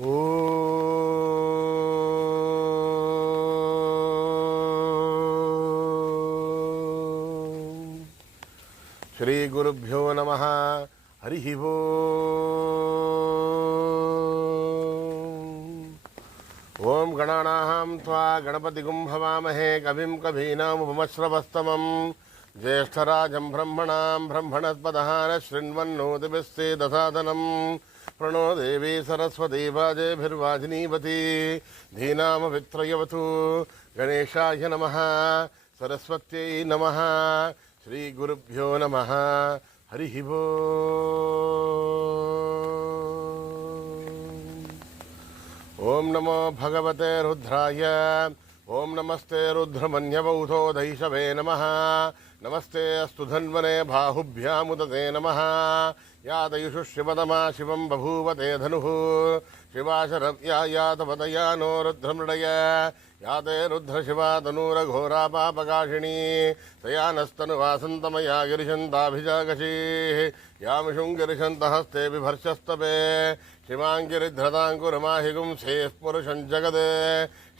श्री गुरुभ्यो नमः। हरि ओम गणानाहं त्वा गणपतिगुं भवामहे कविं कवीनामुपमश्रवस्तमं ज्येष्ठराजं ब्रह्मणां ब्रह्मणस्पदः शृण्वन्नोतिभिस्सेदसादनं प्रणो देवी सरस्वती वाजेभिर्वाजिनीवती धीनामवित्रयवतु। गणेशाय नमः, सरस्वत्यै नमः, श्री गुरुभ्यो नमः। हरि ओम नमो भगवते रुद्राय। ओम नमस्ते रुद्रमन्यवौधो दैशवे नमः। नमस्ते अस्तु धन्वने बाहुभ्यामुदते नमः। या दयुषु शिवतमा शिवं बभूवते धनुः शिवाशरव्या यातपदया नो रुद्रमृडय। या ते रुद्रशिवा तनूरघोरा पापकाशिनी तया नस्तनुवासन्तमया गिरिशन्ताभिजागशीः यामिषुङ्गिरिशन्तहस्ते बिभर्षस्तवे शिवाङ्गिरिध्रताङ्कुरमाहिगुं शेस्पुरुषं जगदे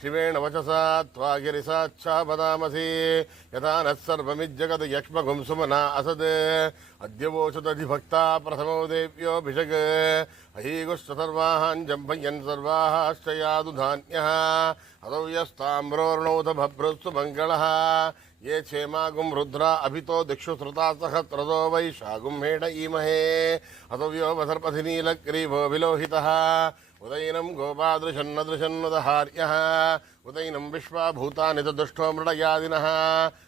शिवेण वचसा त्वा गिरिसाच्छापदामसि यथा नः सर्वमिज्जगद् यक्ष्मगुं सुमना असदे अद्यवोषदधिभक्ता प्रथमो देव्योऽभिषक् अहीगुश्च सर्वान् जम्भयन् सर्वाश्चयादु धान्यः अदौ यस्ताम्रोर्णोऽथ भभ्रस्तु मङ्गलः ये क्षेमागुं रुद्रा अभितो दिक्षु श्रुता सहस्रतो वैशागुं हेड ईमहे अतव्यो वसर्पथिनीलग्रीवो विलोहितः उदयनं गोपादृशन्नदृशन्नुदहार्यः उदयनं विश्वाभूतानि तदुष्टो मृडयादिनः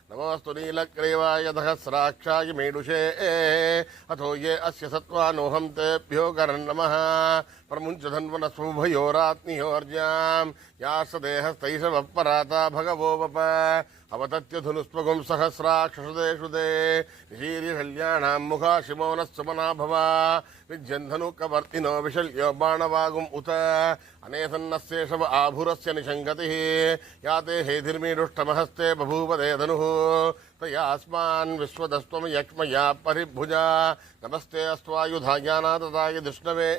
नमोऽस्तु नीलग्रीवाय सहस्राक्षाय मेडुषे अथो ये अस्य सत्त्वानोऽहं तेभ्यो करन्नमः प्रमुञ्चधन्वनस्वुभयोरात्नियोर्जां यास्तदेहस्तैषवपराता भगवो वप अवतत्यधुनुस्वगुं सहस्राक्षसुदेषु दे निशीर्यशल्याणां मुखाशिमो नः सुमना भवा विज्यन्धनुकवर्तिनो विशल्यो बाणवागुम् उत अनेसन्नस्येषव आभुरस्य निषङ्गतिः याते हेधिर्मीडुष्टमहस्ते बभूवदे धनुः तयास्मान् विश्वदस्त्वं यक्ष्मया परिभुजा नमस्ते अस्त्वायुधाज्ञानातताय विष्णवे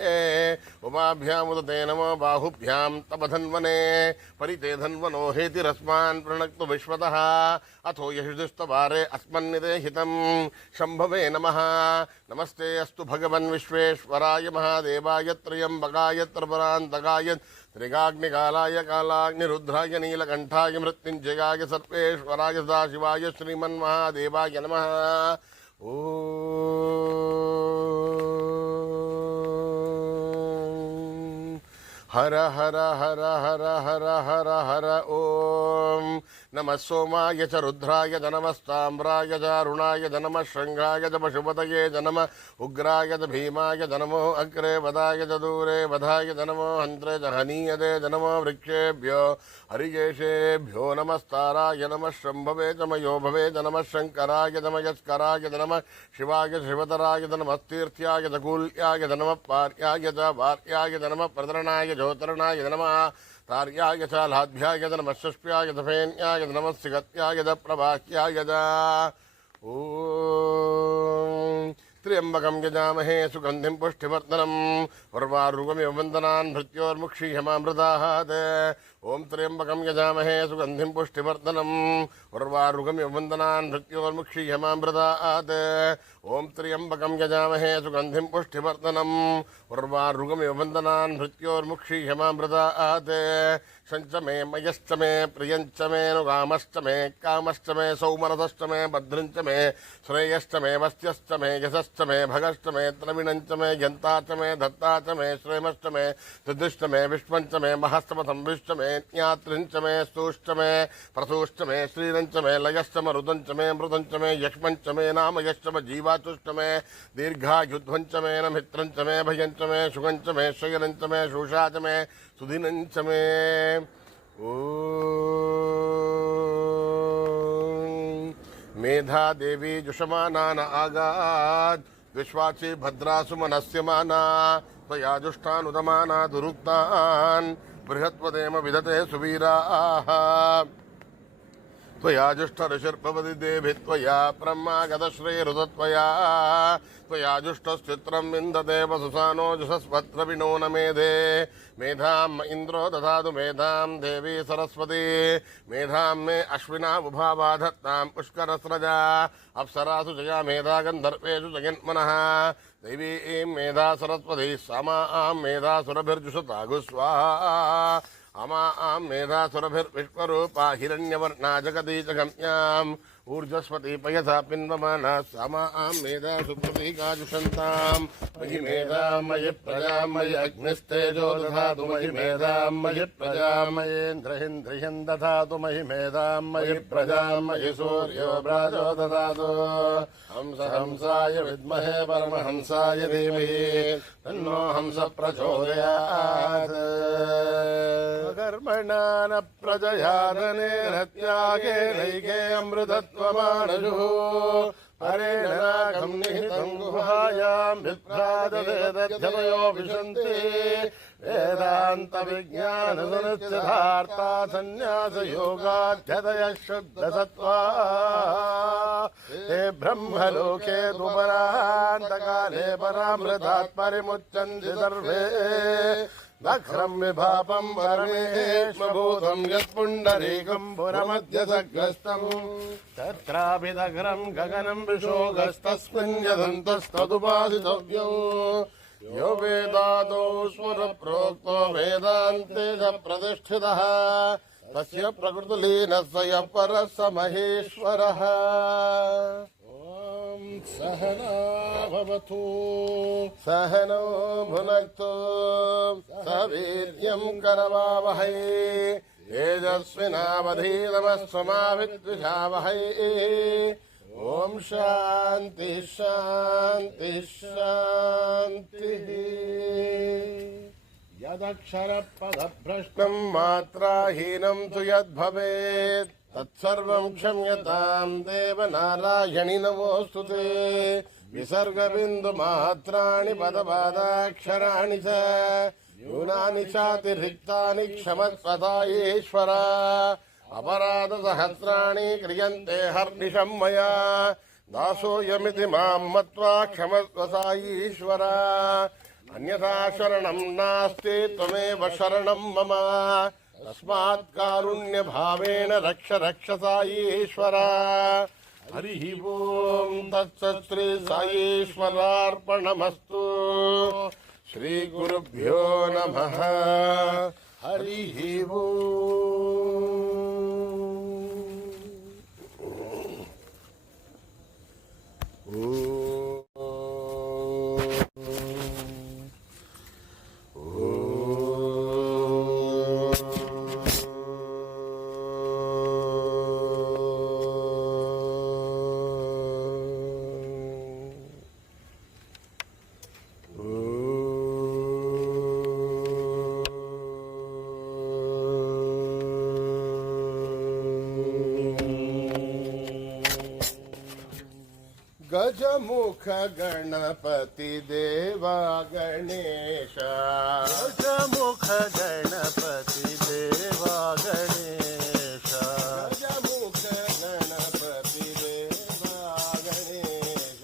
उमाभ्यामुदते नमो बाहुभ्यां तपधन्वने परिते धन्वनो हेतिरस्मान् प्रणक्तु विश्वतः अथो यशुदिस्तवारे अस्मन्निदेहितं शम्भवे नमः। नमस्ते अस्तु भगवन् विश्वेश्वराय महादेवाय त्र्यम्बकाय त्रिपुरान्तकाय त्रिगाग्निकालाय कालाग्निरुद्राय नीलकण्ठाय मृत्युञ्जयाय सर्वेश्वराय सदाशिवाय श्रीमन्महादेवाय नमः। ॐ हर हर हर हर हर हर हर ओम नमः सोमाय च रुद्राय च नमस्ताम्राय च अरुणाय च नमः शृंगाय च पशुपतये च नमः उग्राय च भीमाय च नमो अग्रे वदाय च दूरे वधाय च नमो हन्त्रे च हनीयते च नमो वृक्षेभ्यो हरिकेशेभ्यो नमस्ताराय नमः शम्भवे च मयो भवे च नमः शङ्कराय च मयस्कराय च नमः शिवाय च शिवतराय च नमस्तीर्थ्याय च कूल्याय च नमः पार्याय च वार्याय च नमः प्रतरणाय ज्योतिरणाय च नमः तार्याय च लाभ्याय च नमः शुष्प्याय च फेन्याय च नमः सिगत्याय च प्रभाक्याय च ॐ त्र्यम्बकं यजामहे सुगन्धिं पुष्टिवर्धनम् उर्वारुकमिव वन्दनान् भृत्योर्मुक्षीयमामृतात् ओम त्र्यम्बकं यजामहे सुगन्धिं पुष्टिवर्धनम् उर्वारुकमिव वन्दनान् भृत्योर्मुक्षीयमामृतात् ओम त्र्यम्बकं यजामहे सुगन्धिं पुष्टिवर्धनम् उर्वारुकमिव वन्दनान् भृत्योर्मुक्षीयमामृतात् शञ्च मे मयश्च मे प्रियञ्च मे नुगामश्च मे कामश्च मे सौमनसश्च मे भद्रञ्च मे श्रेयश्च मे वस्त्यश्च मे यशश्च मे भगश्च मे द्रविणञ्च मे यन्ता च मे दत्ता च मे श्रेमश्च मे त्रिदुश्च मे विश्वञ्च मे महस्तमसंविश्च मे ज्ञातृञ्च मे स्तूश्च मे प्रसूश्च मे श्रीरञ्च मे लयश्च मरुदञ्च मे मृदञ्च मे यक्ष्मञ्च मे नामयश्च मे जीवातुश्च मे दीर्घायुध्वञ्च मे नमित्रञ्च मे भयञ्च मे शुगञ्च मे शयनञ्च मे शूषा च मे सुधिनञ्च मे मेधा देवी जुषमानान आगात् विश्वाची भद्रासु मनस्यमाना त्वया जुष्टानुदमाना दुरुक्तान् बृहत्वदेम विदते सुवीराः त्वया जुष्टऋषिर्भवति देभि त्वया ब्रह्मागतश्रीरुतत्वया त्वया जुष्टश्चित्रं विन्दते वसुसानो जुषस्वत्रविनो न मेधे मेधाम् इन्द्रो ददातु मेधां देवी सरस्वती मेधां मे अश्विना बुभावा धत्तां पुष्करस्रजा अप्सरासु जया मेधा गन्धर्वेषु जयन्मनः देवी मेधा सरस्वती समां मेधा सुरभिर्जुषतागु स्वाहा अमां मेधासुरभिर्विश्वरूपा हिरण्यवर्णा जगती च गम्याम् ऊर्जस्वती पयसा पिन्वमाना समां मेधासु प्रतीकाजुषन्ताम् मयि मेधां मयि प्रजां मयि अग्निस्तेजो दधातु मयि मेधां मयि प्रजां मयेन्द्रहिन्द्रियं दधातु मयि मेधां मयि प्रजां मयि सूर्यो व्राजो दधातु हंसाय विद्महे परमहंसाय धीमहि तन्नो हंस प्रचोदयात् कर्मणा न प्रजया धनेन त्यागे नैके अमृतत्वमानजुः हरेण नागं निहितं गुहायां विभ्राजवेदध्यवयो विशन्ति वेदान्तविज्ञानसुनिश्चितार्था सन्न्यासयोगाध्यतयः शुद्धसत्त्वा ते ब्रह्मलोके दुपरान्तकाले परामृतात् परिमुच्यन्ति सर्वे दक्षं विभापं परमेश्वभूतं यत्पुण्डरीकं पुरमध्यसग्रस्तम् तत्राभिदग्रं गगनं विशोगस्तस्मिन् यदन्तस्तदुपासितव्यो यो वेदादौ स्वरप्रोक्तो वेदान्ते च प्रतिष्ठितः तस्य प्रकृतिलीनः स यः परः स महेश्वरः सहना भवतु सहनो भुनक्तु सह वीर्यं करवावहै तेजस्विनावधीतमस्तु मा विद्विषावहै ॐ शान्ति शान्ति शान्तिः यदक्षरपदभ्रष्टं मात्राहीनं तु यद्भवेत् तत्सर्वं क्षम्यतां देवनारायणि नमोऽस्तु ते विसर्गबिन्दुमात्राणि पदपादाक्षराणि च न्यूनानि चातिरिक्तानि क्षमस्वतायेश्वर अपराधसहस्राणि क्रियन्ते हर्निशं मया दासोऽयमिति मां मत्वा क्षमस्वतायीश्वर अन्यथा शरणं नास्ति त्वमेव शरणं मम तस्मात् कारुण्यभावेन रक्ष रक्ष साईश्वर हरिः ओं तत्सत् श्री साईश्वरार्पणमस्तु श्री गुरुभ्यो नमः हरिः गजमुख गणपति देवा गणेश गजमुख गणपति देवा गणेश गजमुख गणपति देवा गणेश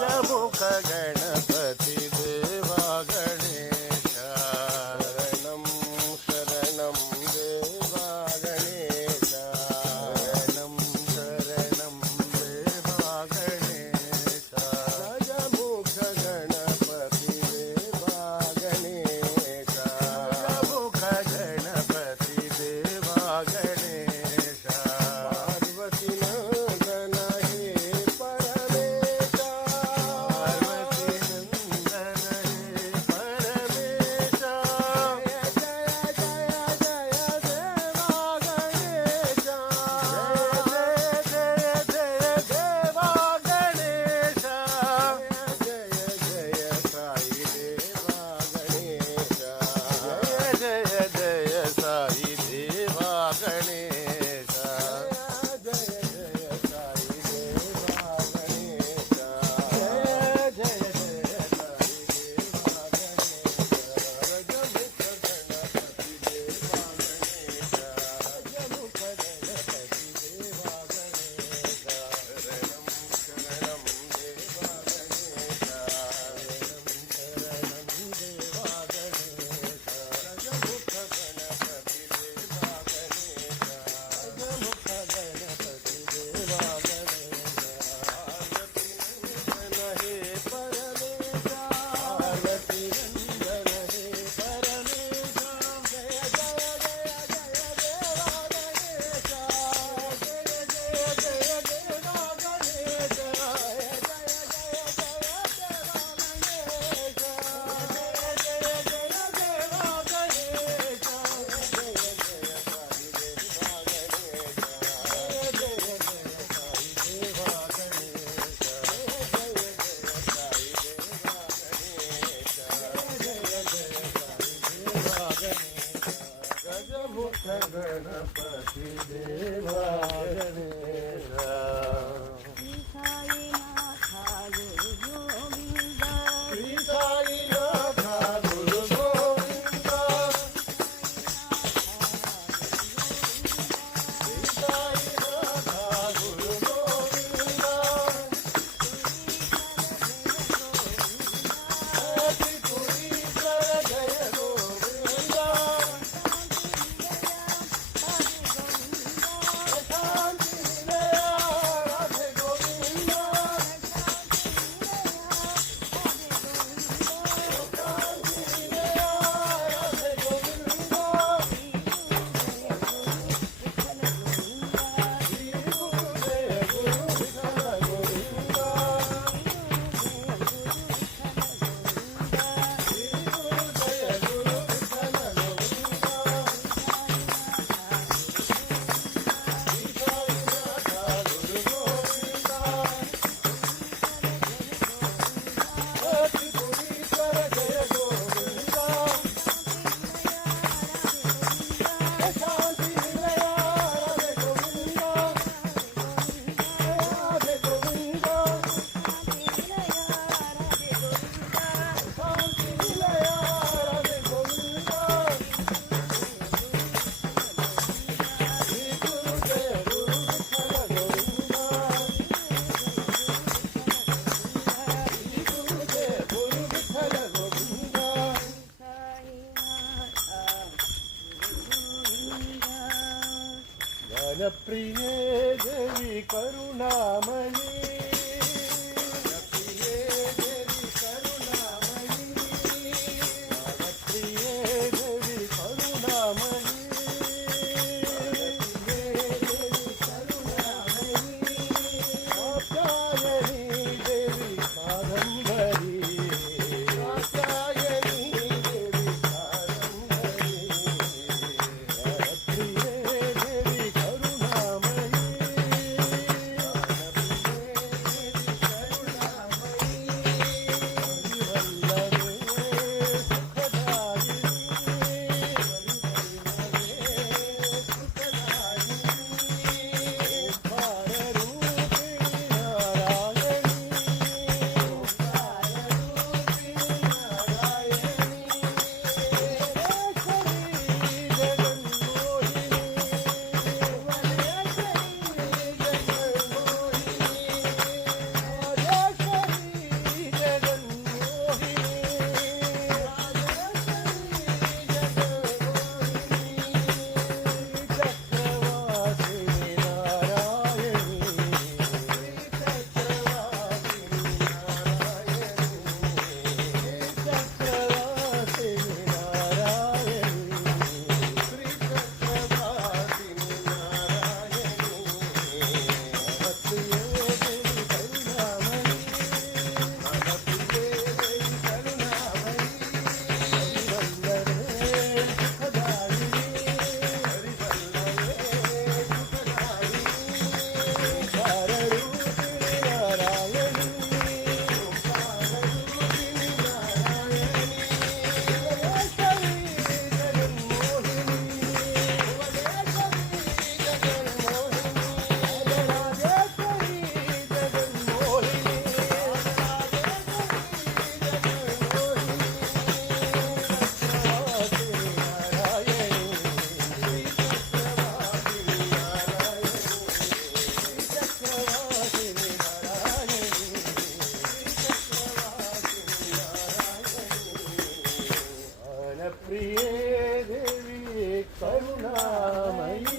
गजमुख गणपति देवा गणेश शरणं शरणं देवा गणेश शरणं शरणं देवा गणेश गजमुख गणपति देवा गणेश गणपती देवा गणेशा श्री साईनाथा गुरु गोविंदा श्री साईनाथा गुरु गोविंदा श्री साईनाथा गुरु गोविंदा त्रिपुरीश्वर जय गोविंदा शांति निलया राधे गोविंदा शांति निलया राधे गोविंदा श्री गुरुदेव गुरु विठ्ठल गोविंदा श्री गुरुदेव गुरु विठ्ठल गोविंदा श्री साईनाथा गुरु गोविंदा त्रिपुरीश्वर जय गोविंदा शांति निलया राधे गोविंदा राधे गोविंदा शांति निलया राधे गोविंदा श्री गुरुदेव गुरु विठ्ठल गोविंदा श्री गुरुदेव गुरु विठ्ठल गोविंदा ज्ञानप्रिये देवी करुणामयी ज्ञानप्रिये देवी करुणामयी ज्ञानप्रिये देवी करुणामयी देवी करुणामयी कात्यायनी देवी कादंबरी कात्यायनी देवी कादंबरी प्रिये देवी करुणामयी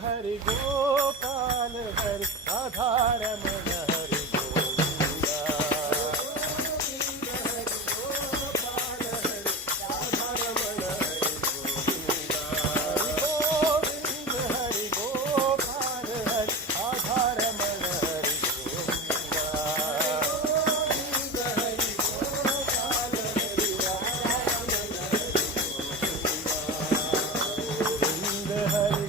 हरि गोपाल हरि राधारमण हरि गोविंद हरि गोपाल हरि राधारमण हरि गोविंद हरि गोपाल हरि राधारमण हरि गोविंद हरि गोविंद हरि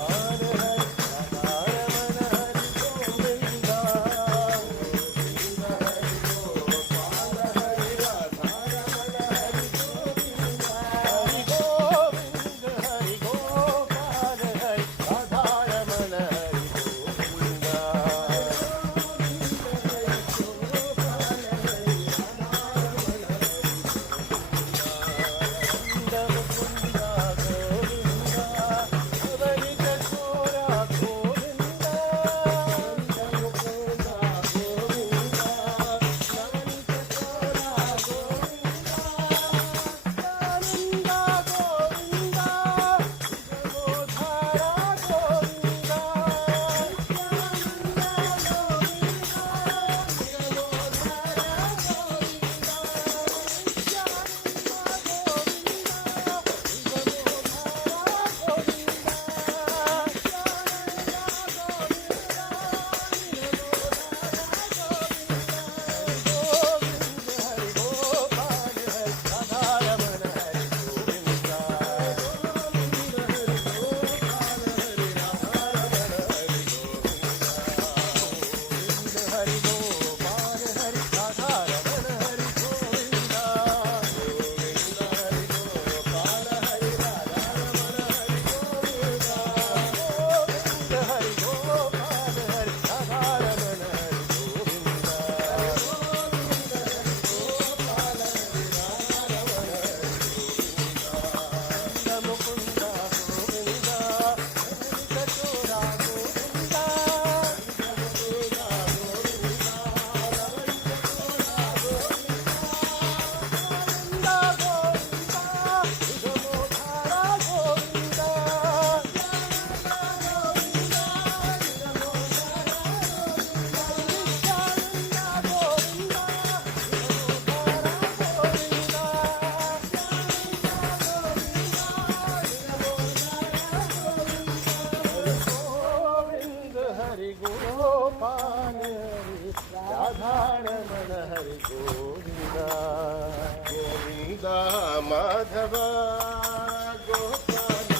गोपाल हरि राधारमण हरि गोविंद हरि गोपाल हरि राधारमण हरि गोविंद गोविंद माधव गोपाल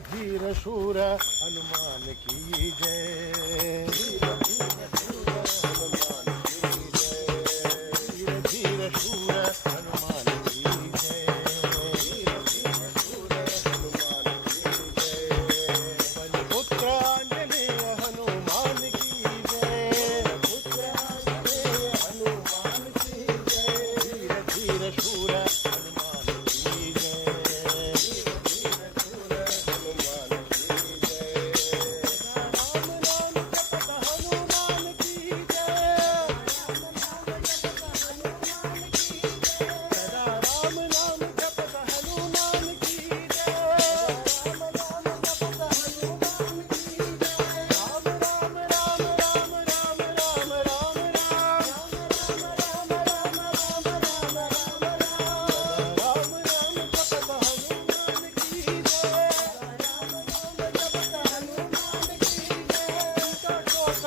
धीर शूर हनुमान की जय। धीर धीर शूर हनुमान की जय। पुत्र आंजनेय हनुमान की जय। धीर धीर शूर हनुमान की जय। राम नाम जपत हनुमान की जय। राम राम राम राम राम राम राम राम। राम नाम जपत हनुमान की जय। शोक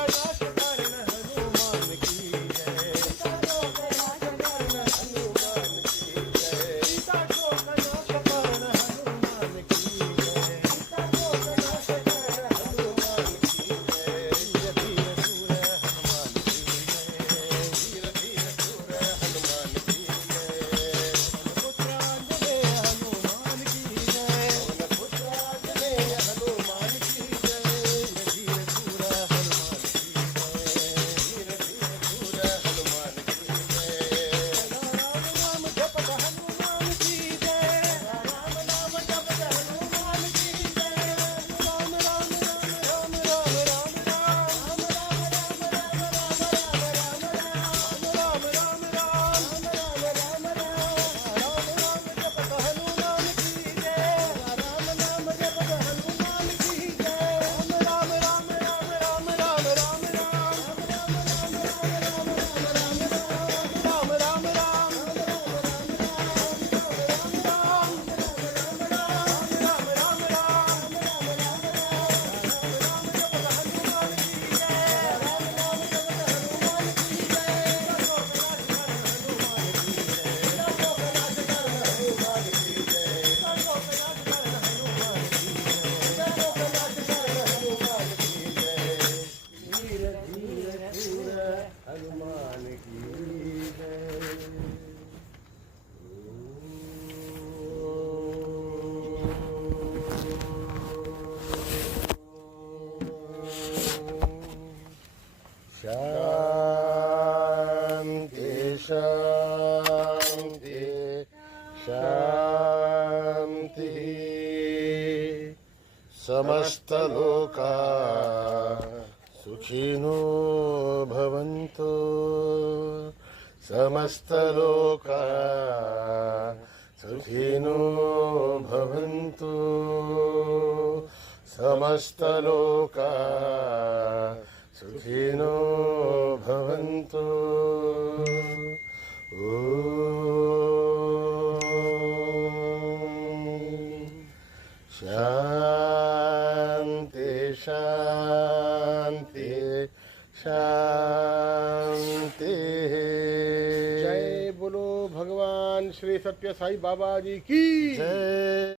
नाश करण हनुमान की जय। शोक नाश करण हनुमान की जय। धीर धीर शूर हनुमान की जय। पुत्र आंजनेय हनुमान की जय। पुत्र आंजनेय हनुमान की जय। धीर शूर हनुमान की जय। राम नाम जपत हनुमान की जय। राम नाम जपत हनुमान की जय। राम राम राम राम राम राम राम। राम राम राम जपत हनुमान की जय। राम नाम जपत हनुमान की जय। राम राम राम राम राम राम राम। राम राम राम हनुमान की जय। शांति शांति शांति। समस्तलोका सुखिनो भवन्तु। समस्तलोका सुखिनो भवन्तु। समस्तलोका सुखिनो भवन्तु। शांति शांति शांति। जय बोलो भगवान श्री सत्य साई बाबा जी की जय।